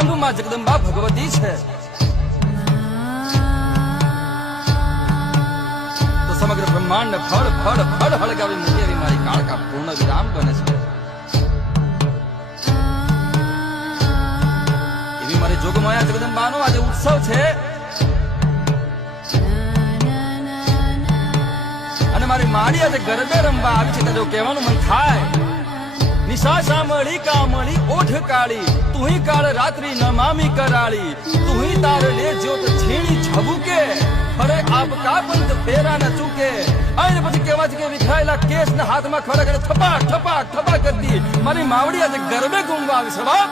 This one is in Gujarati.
આરંભમાં જગદંબા ભગવતી છે. તો સમગ્ર બ્રહ્માંડ ફળ ફળ ફળ હળગાવી મૂકે એવી મારી કાળકા પૂર્ણ વિરામ બને છે. એવી મારી જોગમાયા જગદંબાનો આજે ઉત્સવ છે. અને મારી માડી આજે ગરબે રમવા આવી છે. તો કહેવાનું મન થાય, નિશા શામળી કામળી ઓઠ કાળી, તુહી કાળ રાત્રિ નમામી કરાળી, તુહી તારડે જ્યોત છીણી ઝબુકે, અરે આપકા પંત ફેરા ન ચૂકે. અને પછી કહેવા છે કે વિખરાયેલા કેસ ના હાથમાં ખડક થપાક થપાક થપાક કરતી મારી માવડી આજે ગરબે ઘૂમવા આવી છે. બાપ